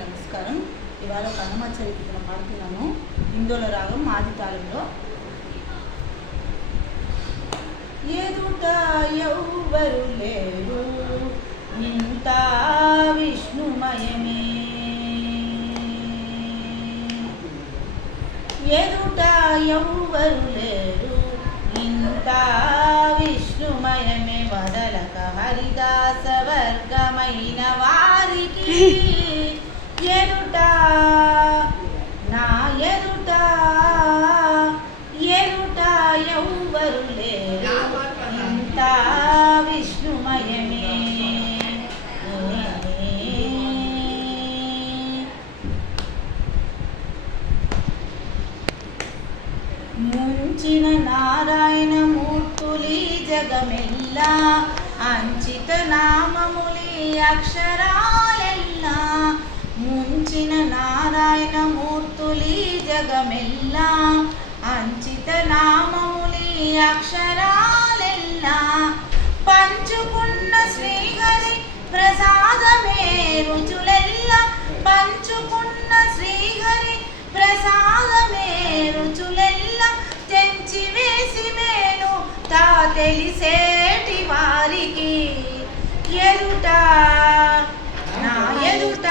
నమస్కారం. ఇవాళ ఒక హనుమ చరిత్ర పాడుతున్నాను ఇందోల రాగం మాది తాళంలో. ఎదుట ఎవరు లేరు. ఇంత విష్ణుమయమే. ఎదుట ఎవరు లేరు. ఇంత విష్ణుమయమే. వదలక హరిదాస వర్గమైన వారికి ఎదుట నా ఎదుట ఎదుట ఎవ్వరు లేరు. విష్ణుమయమే. ముంచిన నారాయణ మూర్తులి జగమెల్లా. అంచిత నామములి అక్షరా జగమెల్లా అంచిత నామములి అక్షరాలెల్లా. పంచుకున్న శ్రీహరి ప్రసాదమే రుచులెల్లా. పంచుకున్న శ్రీహరి ప్రసాదమే రుచులెల్లా. తెంచి వేసి మేను తా తెలిసేటి వారికి. ఎదుట నా ఎదుట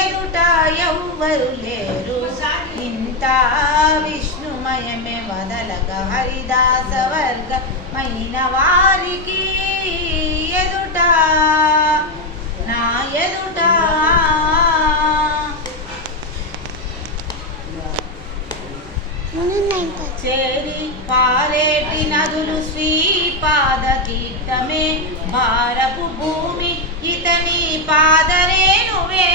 ఎదుట ఎవ్వరు వదలక హరిదాస వర్గమైన వారికి ఎదుట. నా ఎదుట. చేరి పారేటి నదులు శ్రీపాద తీర్థమే భారపు భూమి ఇతని పాదరేణువే.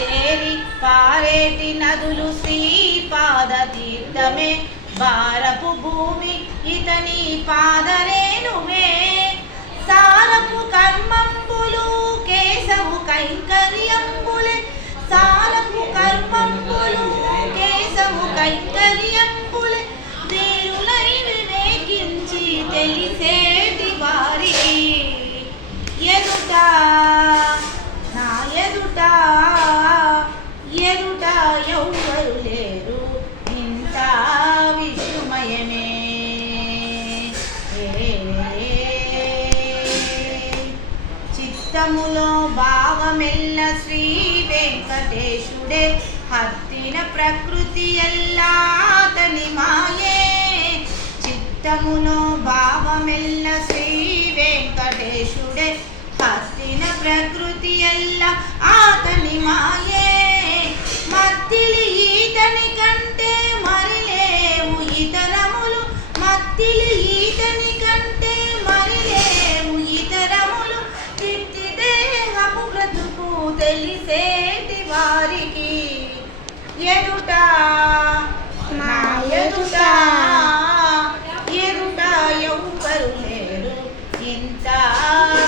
చేరి పారేటి నదులు శ్రీపాద తీర్థమే భారపు భూమి ఇతని పాదరేణువే. సారపు కర్మంబులు కేశవు కైంకర్యంబులే చిత్తములో భావమెల్ల శ్రీ వెంకటేశుడే. హత్తిన ప్రకృతి ఎల్లాతని మాయే. చిత్తములో భావమెల్ల శ్రీ వెంకటేశుడే. హత్తిన ప్రకృతి ఎల్ల ఆతని మాయే. ఎదుట నా ఎదుట ఎదుట ఎవ్వరు లేరు? ఇంత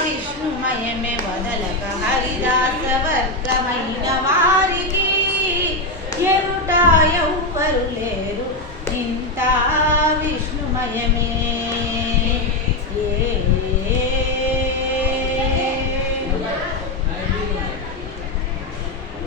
విష్ణుమయమే వదలక హరిదాస వర్గమైన